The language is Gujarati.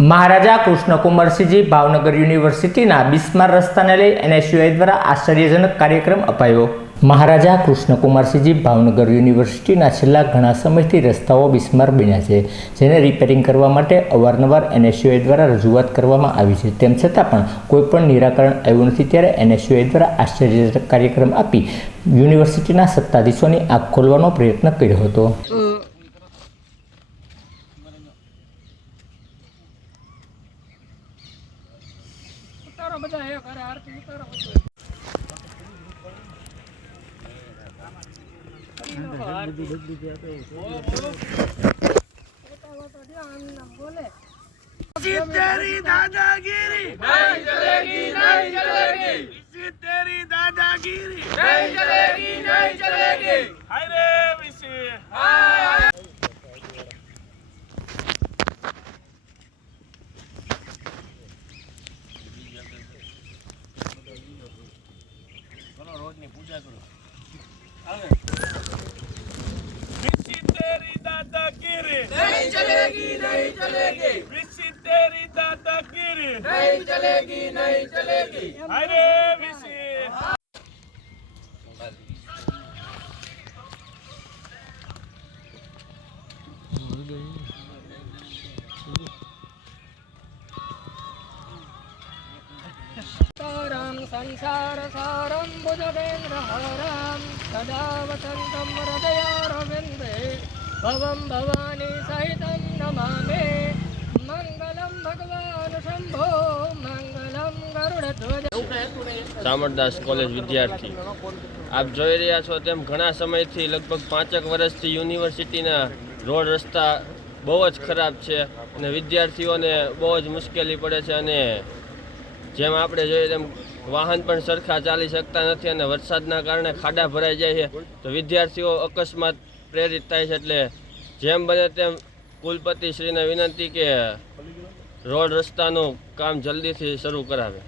મહારાજા કૃષ્ણકુમારસિંહજી ભાવનગર યુનિવર્સિટીના બિસ્માર રસ્તાને લઈ એનએસયુઆઈ દ્વારા આશ્ચર્યજનક કાર્યક્રમ અપાયો. મહારાજા કૃષ્ણકુમારસિંહજી ભાવનગર યુનિવર્સિટીના છેલ્લા ઘણા સમયથી રસ્તાઓ બિસ્માર બન્યા છે, જેને રિપેરિંગ કરવા માટે અવારનવાર એનએસયુઆઈ દ્વારા રજૂઆત કરવામાં આવી છે. તેમ છતાં પણ કોઈ પણ નિરાકરણ આવ્યું નથી ત્યારે એનએસયુઆઈ દ્વારા આશ્ચર્યજનક કાર્યક્રમ આપી યુનિવર્સિટીના સત્તાધીશોની આંખ ખોલવાનો પ્રયત્ન કર્યો હતો. ઉતારો બધા એક હારે આરતી ઉતારો બધું. ઉતારો તો જ્યાં આમ નામ બોલે. तेरी दादागिरी नहीं चलेगी नहीं चलेगी इसी तेरी दादागिरी नहीं चलेगी नहीं चलेगी विशी तेरी दादागिरी नहीं चलेगी नहीं चलेगी विशी तेरी दादागिरी नहीं चलेगी नहीं चलेगी अरे विशी તારં સંસાર હારં સદા વસંતમ હૃદયારવિંદે ભવં ભવાની સહિतं નમામે મંગલમ ભગવાન શંભો મંગલમ ગરુડધ્વજ ચામરદાસ કોલેજ વિદ્યાર્થી આપ જોઈ રહ્યા છો તેમ ઘણા સમયથી લગભગ પાંચેક વર્ષથી યુનિવર્સિટીના રોડ રસ્તા બહુ જ ખરાબ છે અને વિદ્યાર્થીઓને બહુ જ મુશ્કેલી પડે છે અને જેમ આપણે જોઈએ તેમ વાહન પણ સરખા ચાલી શકતા નથી અને વરસાદના કારણે ખાડા ભરાઈ જાય છે. તો વિદ્યાર્થીઓ અકસ્માત પ્રેરિત થાય છે એટલે જેમ બને તેમ કુલપતિ શ્રીને વિનંતી કે રોડ રસ્તાનું કામ જલ્દીથી શરૂ કરાવે.